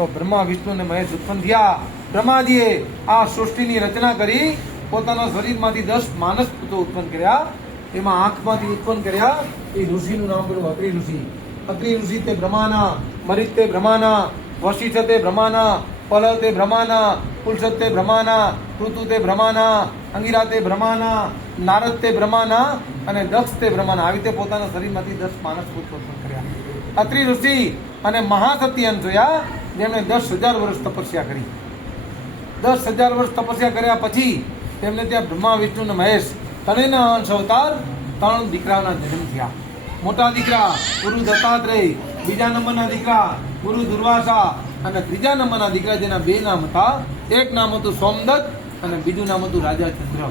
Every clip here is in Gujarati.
તો બ્રહ્મા વિષ્ણુ અને મહેશ ઉત્પન્ન થયા. બ્રહ્માજીએ આ સૃષ્ટિની રચના કરી, પોતાના શરીરમાંથી 10 માનસ પુત્રો ઉત્પન્ન કર્યા. એમાં આંખમાંથી ઉત્પન્ન કર્યા એ ઋષિનું નામ પેલું અત્રિ ઋષિ. અત્રિ ઋષિ તે બ્રહ્માના, મરિત તે બ્રહ્માના, વશિષ્ઠ તે બ્રહ્માના, પલ તે બ્રહ્માના, પુલસત તે બ્રહ્માના, ઋતુ તે બ્રહ્માના, અંગિરા તે બ્રહ્માના, નારદ તે બ્રહ્માના અને દક્ષ તે બ્રહ્માના. આવી રીતે પોતાના શરીરમાંથી 10 માનસ પુત્રો ઉત્પન્ન કર્યા. અત્રિ ઋષિ અને મહાસતી અનસૂયા જેમણે 10,000 વર્ષ તપસ્યા કરી. 10,000 વર્ષ તપસ્યા કર્યા પછી તેમને ત્યાં બ્રહ્મા વિષ્ણુ અને મહેશ ત્રણેયના અંશ અવતાર 3 દીકરાના જન્મ થયા. મોટા દીકરા ગુરુ દત્તાત્રેય, બીજા નંબરના દીકરા ગુરુ દુર્વાસા અને ત્રીજા નંબરના દીકરા જેના 2 નામ હતા. એક નામ હતું સોમદત્ત અને બીજું નામ હતું રાજા ચંદ્ર.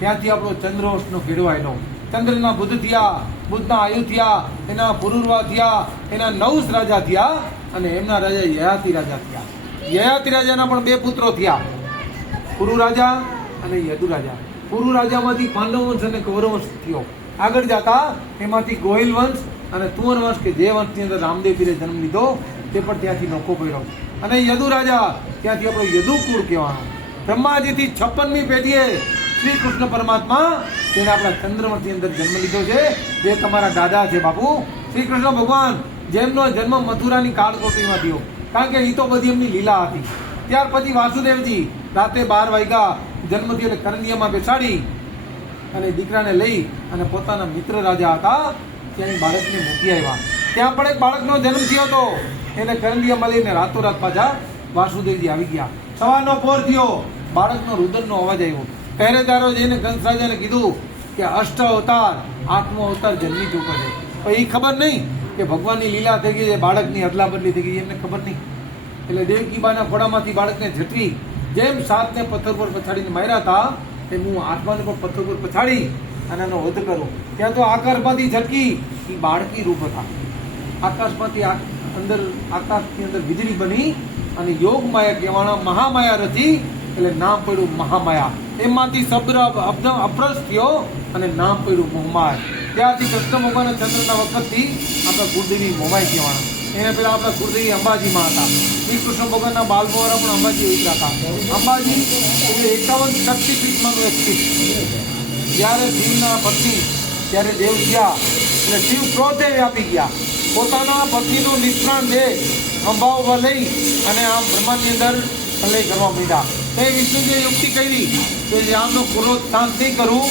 ત્યાંથી આપણો ચંદ્રવંશનો કેળવાયેલો. ચંદ્રના બુદ્ધ થયા, બુદ્ધના આયુ થયા, એના પુરુરવા થયા, એના 9 રાજા થયા અને એમના રાજા યયાતિ રાજા થયા. યયાતિ રાજાના પણ 2 પુત્રો થયા, પુરુ રાજા અને યદુ રાજા. પુરુ રાજામાંથી પાંડવ વંશ અને કૌરવ વંશ થયો. આગળ જતા એમાંથી ગોહિલ વંશ અને તુવર વંશ કે જે વંશની અંદર રામદેવ પીરે જન્મ લીધો તે પણ ત્યાંથી નોખો પડ્યો. અને યદુ રાજા ત્યાંથી આપણો યદુ કુળ કહેવાનો. બ્રહ્માજીથી 56મી પેઢીએ શ્રી કૃષ્ણ પરમાત્મા તેને આપણા ચંદ્રવંશની અંદર જન્મ લીધો છે, જે તમારા દાદા છે બાપુ. શ્રી કૃષ્ણ ભગવાન જેમનો જન્મ મથુરાની કાળકોટરીમાં થયો, કારણ કે એ તો બધી એમની લીલા હતી. ત્યાર પછી વાસુદેવજી રાતે 12 વાગ્યા જન્મથી એટલે કરંડિયામાં બેસાડી અને દીકરાને લઈ અને પોતાના મિત્ર રાજા હતા ત્યાં બાળકને મૂકી આવ્યા. ત્યાં પણ એક બાળકનો જન્મ થયો હતો. એને કરંડિયામાં લઈને રાતોરાત પાછા વાસુદેવજી આવી ગયા. સવારનો પોર થયો, બાળકનો રુદનનો અવાજ આવ્યો. પહેરેદારો જઈને કંસ રાજાને કીધું કે 8 અવતાર 8મો અવતાર જન્મી ચૂક્યો છે. પણ એ ખબર નહીં કે ભગવાનની લીલા થઈ ગઈ છે, બાળકની અદલા બદલી થઈ ગઈ, એમને ખબર નહીં. એટલે દેવકીબાના ખોડામાંથી બાળકને ઝટવી જેમ 7ને પથ્થર પર પછાડીને માર્યા હતા તેમ હું 8માને પણ પથ્થર પર પછાડી અને એનો વધ કરું. ત્યાં તો આકાશમાંથી ઝટકી એ બાળકી રૂપ હતા. આકાશમાંથી અંદર આકાશની અંદર વીજળી બની અને યોગ માયા કહેવાના મહામાયા રચી એટલે નામ પડ્યું મહામાયા. એમાંથી શબ્દ અપ્રસ થયો અને નામ પડ્યું મોહમાય. ત્યારથી કૃષ્ણ ભગવાનના ચંદ્રના વખતથી આપણા કુળદેવી મોમાઈ કહેવાના. એને પેલા આપણા કુળદેવી અંબાજીમાં હતા. શ્રી કૃષ્ણ ભગવાનના બાલમોહરા પણ અંબાજી ઉતરા હતા. અંબાજી એટલે 51 શક્તિપીઠમાંનું એક પીઠ. જ્યારે શિવના પત્ની ત્યારે દેવ ગયા એટલે શિવ ક્રોધે વ્યાપી ગયા. પોતાના પતિનું નિષ્ણાંત દેહ અંબાઓ લઈ અને આમ બ્રહ્માંડની અંદર પ્રલય કરવા માંડ્યા. તે વિષ્ણુજીએ યુક્તિ કરી કે આમનો ક્રોધ શાંત નહીં કરવું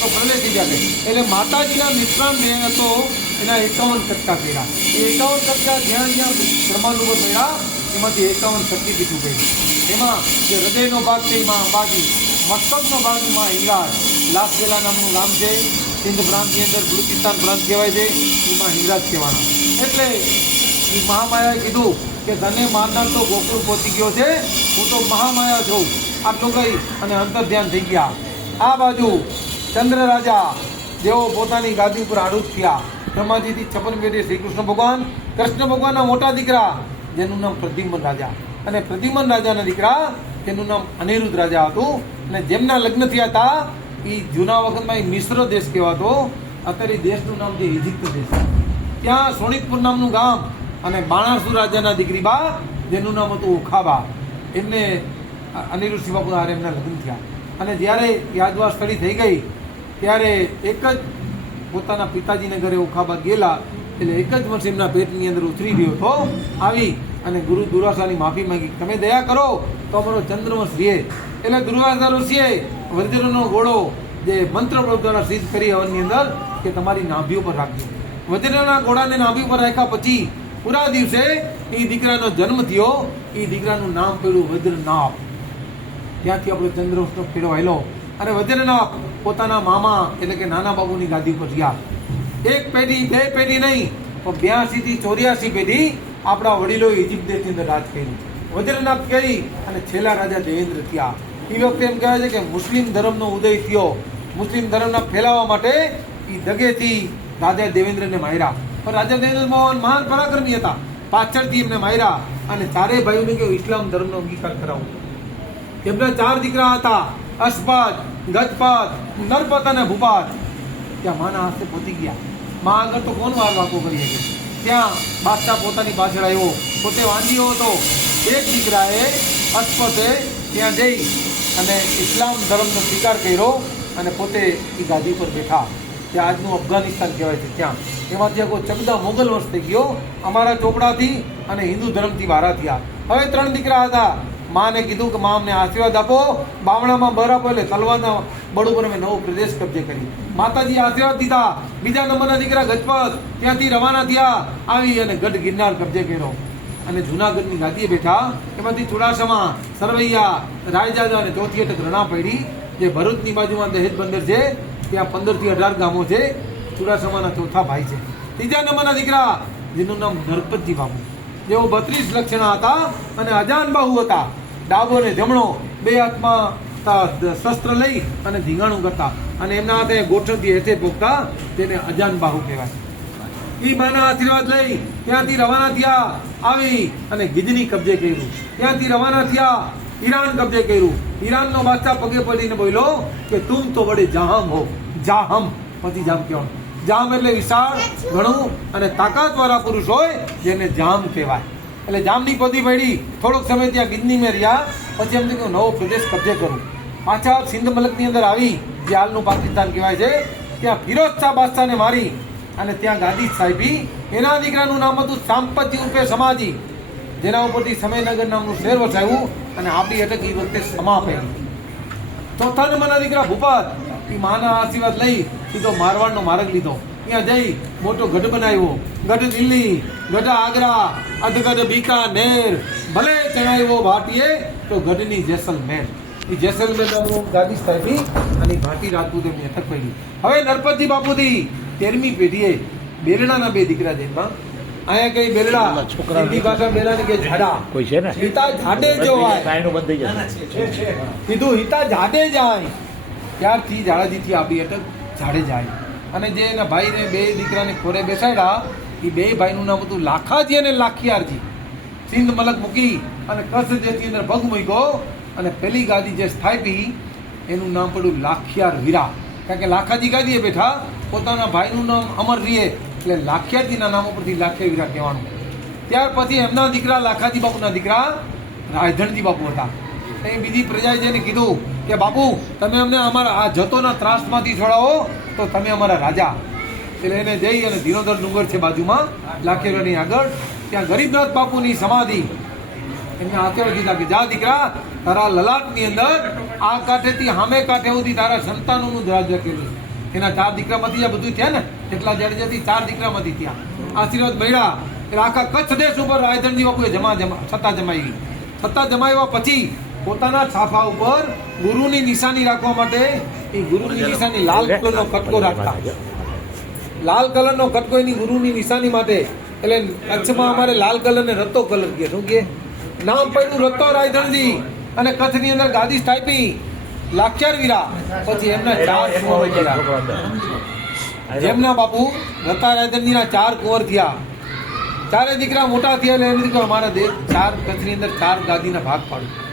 તો પ્રલય થઈ જાય. એટલે માતાજીના નિષ્ણાંત દેહ હતો એના 51 કટકા કર્યા. એ 51 કટકા જ્યાં જ્યાં બ્રહ્માંડ ઉપર મળ્યા એમાંથી 51 શક્તિપીઠ ઉભેલી. એમાં જે હૃદયનો ભાગ છે એમાં અંબાજી, મસ્તકનો ભાગમાં હિંગળાજ, લાસબેલા નામનું ગામ છે, સિંધ પ્રાંતની અંદર બલુચિસ્તાન પ્રાંત કહેવાય છે, એમાં હિંગળાજ કહેવાના. એટલે એ મહામાયાએ કીધું કે તને મારનાર તો ગોકુળ પહોંચી ગયો છે, હું તો મહામાયા છું. આટલું કહી અને અંતર ધ્યાન થઈ ગયા. આ બાજુ ચંદ્ર રાજા જેઓ પોતાની ગાદી ઉપર આરૂઢ થયા. બ્રહ્માજીથી 56 પેઢી શ્રી કૃષ્ણ ભગવાન, કૃષ્ણ ભગવાનના મોટા દીકરા જેનું નામ પ્રદ્યુમ્ન રાજા, અને પ્રદ્યુમ્ન રાજાના દીકરા તેનું નામ અનિરુદ્ધ રાજા હતું. અને જેમના લગ્ન થયા હતા એ જૂના વખતમાં એ મિશ્ર દેશ કહેવાતો. અત્યારે દેશનું નામ છે ઇજિપ્ત દેશ. ત્યાં સોનિકપુર નામનું ગામ અને બાણાસુર રાજાના દીકરી બા જેનું નામ હતું ઓખાબા, એમને અનિરુદ્ધ શિવાપુર હારે એમના લગ્ન થયા. અને જ્યારે યાદવા સ્થળી થઈ ગઈ ત્યારે એક જ પોતાના પિતાજીને ઘરે ઓખાબા ગયેલા એટલે એક જ વર્ષ એમના પેટની અંદર ઉતરી ગયો હતો. આવી અને ગુરુ દુર્વાસાની માફી માંગી, તમે દયા કરો તો અમારો ચંદ્રવંશ રહે. એટલે દુર્વાસા ઋષિએ વજ્રનો ઘોડો જે મંત્ર દ્વારા સિદ્ધ કરી હવનની અંદર કે તમારી નાભી ઉપર રાખજો. વજ્રના ઘોડાને નાભી ઉપર રાખ્યા પછી પૂરા દિવસે એ દીકરાનો જન્મ થયો. એ દીકરાનું નામ પડ્યું વજ્રનાભ. ત્યાંથી આપણો ચંદ્રવંશનો ખેડો આવેલો. અને વજ્રનાભ પોતાના મામા એટલે કે નાના બાબુની ગાદી ઉપર રહ્યા. 1 પેઢી 2 પેઢી નહીં પણ 82 થી 84 પેઢી આપણા વડીલોએ ઇજિપ્ત દેશની અંદર રાજ કર્યું. વજ્રનાભ કરી અને છેલ્લા રાજા દેવેન્દ્ર થયા. એ વખતે એમ કહેવાય છે કે મુસ્લિમ ધર્મનો ઉદય થયો. મુસ્લિમ ધર્મના ફેલાવવા માટે એ દગેથી રાજા દેવેન્દ્રને માર્યા. પણ રાજા દેવેન્દ્ર મહાન પરાક્રમી હતા. પાછળથી એમને માર્યા અને ચારેય ભાઈઓને કહ્યું ઇસ્લામ ધર્મનો અંગીકાર કરાવો. એમના 4 દીકરા હતા, અશ્પાદ, ગજપાદ, નરપત અને ભૂપાદ. ત્યાં માના હાથે પહોંચી ગયા. માં આગળ તો કોણ વાર વાકો કરી શકે. ત્યાં બાદશાહ પોતાની પાછળ આવ્યો, પોતે વાંધ્યો હતો. એક દીકરાએ અસ્પતે ત્યાં જઈ અને ઇસ્લામ ધર્મનો સ્વીકાર કર્યો અને પોતે એ ગાદી પર બેઠા. ત્યાં આજનું અફઘાનિસ્તાન કહેવાય છે ત્યાં. એમાંથી આખો ચગદા મોગલ વર્ષ થઈ ગયો અમારા ચોપડાથી અને હિન્દુ ધર્મથી વારા થયા. હવે 3 દીકરા હતા. માને કીધું કે માં અમને આશીર્વાદ આપો. બામણામાં બરાબર એટલે તલવારના બળ ઉપર અમે નવો પ્રદેશ કબજે કરી. માતાજી આશીર્વાદ દીધા. બીજા નંબરના દીકરા ગજપત ત્યાંથી રવાના થયા. આવી અને ગઢ ગિરનાર કબજે કર્યો અને જુનાગઢની ગાદીએ બેઠા. એમાંથી ચુડાસમા, સરવૈયા, રાયજાદા અને ચોથી અટક રણા પડી. જે ભરૂચની બાજુમાં દહેજ બંદર છે ત્યાં 15 થી 18 ગામો છે. ચુડાસમાના ચોથા ભાઈ છે. ત્રીજા નંબરના દીકરા જેનું નામ નરપતજી બાપુ, જેઓ 32 લક્ષણા હતા અને અજાન બાહુ હતા. ડાબો ને જમણો બે હાથમાં શસ્ત્ર લઈ અને ધીંગાણું કરતા અને એમના હાથે ગોઠણથી હેઠે પોકતા. તેને અજાન બાહુ કહેવાય. ઈ માના આશીર્વાદ લઈ ત્યાંથી રવાના થયા. આવી અને ગિજની કબજે કર્યું. ત્યાંથી રવાના થયા. ઈરાન કબજે કર્યું. ઈરાનનો બાદશાહ પગે પડીને બોલ્યો કે તુમ તો બડે જાહમ હો. જાહમ પતિ જામ કહેવાનું. જામ એટલે વિશાળ, ઘણું અને તાકાતવાળા પુરુષ હોય જેને જામ કહેવાય. એટલે જામની પદી પડી. થોડોક સમય ત્યાં ગિજની મેં રહ્યા. પછી એમ થયું નવો પ્રદેશ કબજે કરું. પાછા સિંધ મલકની અંદર આવી, જે હાલનું પાકિસ્તાન કહેવાય છે. ત્યાં ફિરોઝ શાહ બાદશાહને મારી અને ત્યાં ગાદી સાહેબી. એના દીકરાનું નામ હતું સાંપતજી ઉર્ફે સમાજી, જેના ઉપરથી સમયનગર નામનું શહેર વસાવ્યું અને આપણી અટક એ વખતે સમા પડી. ચોથા નંબરના દીકરા ભૂપત એ માના આશીર્વાદ લઈ સીધો મારવાડનો માર્ગ લીધો. ત્યાં જઈ મોટો ગઢ બનાવ્યો. ગઢ દિલ્હી, ગઢ આગ્રા, અધગઢ બીકાનેર, ભલે ચણાવ્યો ભાટીએ તો ગઢની જેસલમેર. એ જેસલમેર નામનું ગાદી સ્થાપી અને ભાટી રાજપૂત એમની અટક પડી. હવે નરપતજી બાપુથી 13મી પેઢીએ બેરડાના 2 દીકરા જન્મા. અહીંયા કઈ બેરડા, હિન્દી ભાષા બેરડા કે ઝાડા કોઈ છે ને, હિતા ઝાડે જો કીધું હિતા ઝાડે જાય. ત્યારથી ઝાડાજીથી આપી અટક ઝાડે જાય. અને જે એના ભાઈને 2 દીકરાને ખોરે બેસાડ્યા, એ 2 ભાઈનું નામ હતું લાખાજી અને લાખિયારજી. સિંધ મલક મૂકી અને કચ્છ જેથી અંદર ભગ મૂક્યો અને પેલી ગાદી જે સ્થાપી એનું નામ પડ્યું લાખિયાર વીરા. કારણ કે લાખાજી ગાદીએ બેઠા, પોતાના ભાઈનું નામ અમર રીએ એટલે લાખિયારજીના નામ ઉપરથી લાખિયા વીરા કહેવાનું. ત્યાર પછી એમના દીકરા લાખાજી બાપુના દીકરા રાયધણજી બાપુ હતા. એ બીજી પ્રજાએ જઈને કીધું કે બાપુ તમે અમને અમારા આ જતોના ત્રાસમાંથી છોડાવો તો તમે અમારા રાજા. એટલે એને જઈ અને ધીરોધર ડુંગર છે બાજુમાં લાખેરની આગળ, ત્યાં ગરીબનાથ બાપુની સમાધિ. એમને આશીર્વાદ કીધા કે જા દીકરા, તારા લલાટની અંદર આ કાંઠેથી સામે કાંઠે સુધી તારા સંતાનોનું રાજ્ય કર્યું. એના 4 દીકરામાંથી આ બધું થયા ને, એટલા જાડેજાથી 4 દીકરામાંથી થયા. આશીર્વાદ મળ્યા એટલે આખા કચ્છ દેશ ઉપર રાયધણજી બાપુએ સત્તા જમાવી. સત્તા જમાવ્યા પછી પોતાના છાપા ઉપર ગુરુની નિશાની રાખવા માટે એ ગુરુની નિશાની લાલ કલરનો કટકો રાખતા. લાલ કલરનો કટકો એની ગુરુની નિશાની માટે. એટલે કચ્છમાં અમારે લાલ કલરને રત્તો કલર કહે. શું કહે? નામ પડ્યું રત્તો રાયધણજી. અને કચ્છની અંદર ગાદી સ્થાપી લાખિયાર વીરા. પછી એમના 4 કુંવર થયા. જેમના બાપુ રત્તા રાયધણજીના 4 કુંવર થયા. 4 દીકરા મોટા થયા એટલે એમ દીકરા અમારા દેશ 4 કચ્છની અંદર 4 ગાદીના ભાગ પાડ્યું.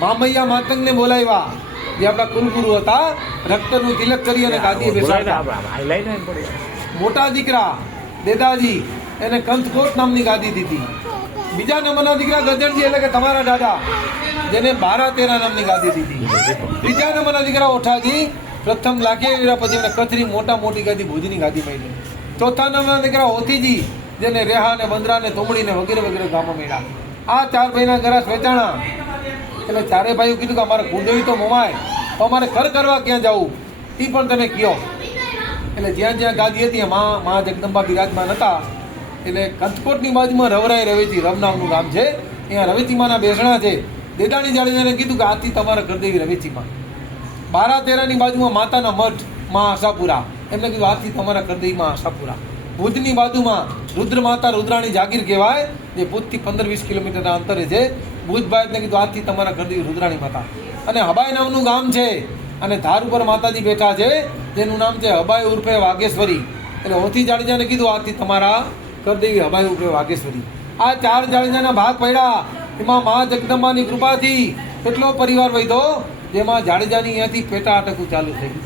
મામૈયા માતંગને બોલાવ્યા, જે આપણા કુલગુરુ હતા. રક્તનું તિલક કરી અને ગાદીએ બેસાડ્યા. મોટા દીકરા દેદાજી એને કંથકોટ નામની ગાદી દીધી. બીજા નંબરના દીકરા ગજરજી એટલે કે તમારા દાદા, જેને 12-13 નામની ગાદી દીધી. ત્રીજા નંબરના દીકરા ઓઠાજી પ્રથમ લાખિયા પછી એમને કચ્છની મોટી ગાદી ભુજની ગાદી મળી. ચોથા નંબરના દીકરા ઓથીજી, જેને રેહા ને બંદરા ને તોમડી ને વગેરે વગેરે ગામો મળ્યા. આ 4 ભાઈના ઘરા વેચાણા. એટલે 4 ભાઈઓ કીધું કે અમારે કુંડળી તો મોમાય, તો અમારે ઘર કરવા ક્યાં જવું એ પણ તમે કહો. એટલે જ્યાં જ્યાં ગાદી હતી મા જગદંબા બિરાજમાન હતા. એટલે કંથકોટની બાજુમાં રવરાય રવેચી રમ નામનું ગામ છે. અહીંયા રવેચીમાના બેસણા છે. દેદાણી જાડેજાને કીધું કે આથી તમારા કરદેવી રવેચીમાં. 12-13ની બાજુમાં માતાના મઠ માં આશાપુરા, એમને કીધું આથી તમારા કરદેવીમાં આશાપુરા. ભુજની બાજુમાં રુદ્ર માતા રુદ્રાણી જાગીર કહેવાય, જે ભુજથી 15-20 કિલોમીટરના અંતરે છે. ભુજ ભાઈને કીધું આથી તમારા કરદેવી રુદ્રાણી માતા. અને હબાઈ નામનું ગામ છે અને ધાર ઉપર માતાજી બેઠા છે, જેનું નામ છે હબાઈ ઉર્ફે વાઘેશ્વરી. એટલે ઓથી જાડેજાને કીધું આથી તમારા કરદેવી હબાઈ ઉર્ફે વાઘેશ્વરી. આ 4 જાડેજાના ભાગ પડ્યા. એમાં મા જગદંબાની કૃપાથી એટલો પરિવાર વધ્યો, જેમાં જાડેજાની અહીંયાથી પેટા અટકું ચાલુ થયું.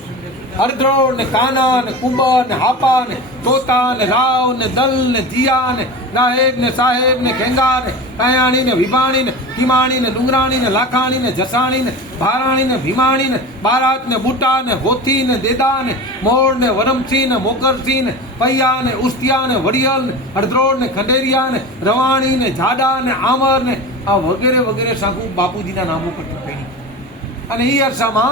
હરદ્રોળ ને કાના ને કુંબર ને હાપા ને તોતા ને રાવ ને દલ ને જીયા ને નાહેબ ને સાહેબ ને ખેંગા ને કાયાણી ને વિભાણી ને કિમાણી ને ડુંગરાણી ને લાખાણી ને જસાણી ને ભારાણી ને ભીમાણી ને બારાત ને બુટા ને હોથી ને દેદા ને મોર ને વરમસી ને મોકરસી ને પૈયા ને ઉસ્તિયા ને વડિયલ ને હરદ્રોળ ને ખંડેરિયા ને રવાણી ને જાડા ને આમર ને આ વગેરે વગેરે સાકુ બાપુજીના નામો પર ટિપ્પણી અને એ અરસામાં